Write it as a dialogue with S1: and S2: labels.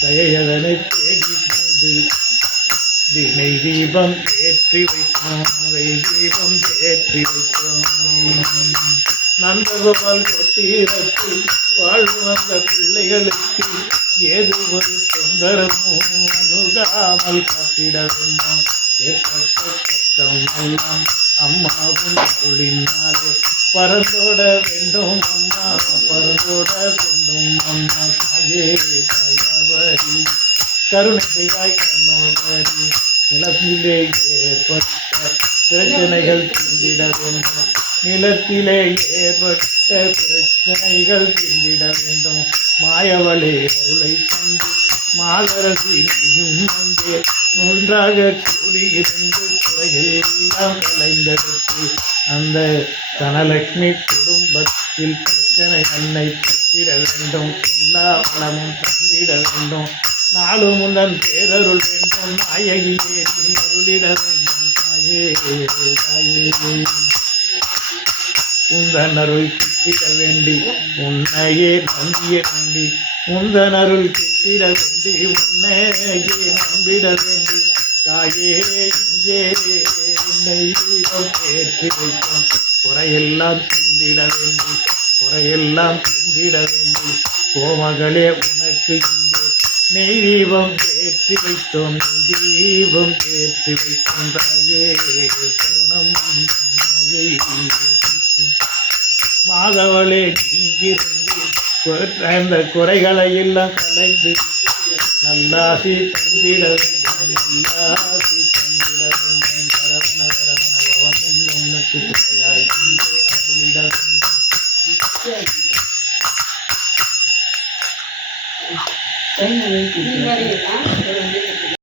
S1: தயதனை தேடி வந்து தினை தீபம் ஏற்றி வைத்தோம் தீபம் ஏற்றி வைத்தோம் நந்தகோபால் கொத்தீரத்தில் வாழ்வு வந்த பிள்ளைகளுக்கு ஏது ஒரு தொந்தரமும் அணுகாமல் காத்திட வேண்டும் ஏற்பட்ட கஷ்டம் எல்லாம் அம்மாவும் அருளினாலே. பறந்தோட வேண்டும் அம்மா பறந்தோட வேண்டும் அம்மா தாயே தயாவரி கருணை செய்வாய் கண்ணோதரி நிலத்திலே ஏற்பட்ட பிரச்சனைகள் தீண்டிட வேண்டும். நிலத்திலே ஏற்பட்ட பிரச்சனைகள் தீண்டிட வேண்டும். மாயவளே அருளை தந்து மாதரசியும் அங்கே. ஒன்றாக கூடியிருந்து குறையெல்லாம் கலைந்தெடுத்து அந்த தனலட்சுமி குடும்பத்தில் பிரச்சனை அன்னை பெற்றிட வேண்டும். எல்லா வளமும் தந்திட வேண்டும். நாளும் முந்தன் பேரருள் வேண்டும். நாயகியே நீ அருளிட வேண்டும். தாயே தாயே. உந்தன் அருள் கிட்டிட வேண்டி உன்னையே நம்பிய வேண்டி உந்தன் அருள் கிட்டிட வேண்டி உன்னையே நம்பிட வேண்டி தாயே இங்கே உன்னை ஏற்றி வைக்கும். குறையெல்லாம் திண்டிட வேண்டி குறையெல்லாம் திண்டிட வேண்டி கோமகளே உனக்கு இங்கே நெய் தீபம் ஏற்றி வைத்தோம் தீபம் ஏற்றி வைத்தோம் தாயே. சரணம் மாயை மாதவளே நீங்கிருந்து அந்த குறைகளை எல்லாம் கலைந்து நல்லாசி தந்திட நல்லாசி தந்திட பவனும் உனக்கு துணையாய் அருளிட வேண்டும்.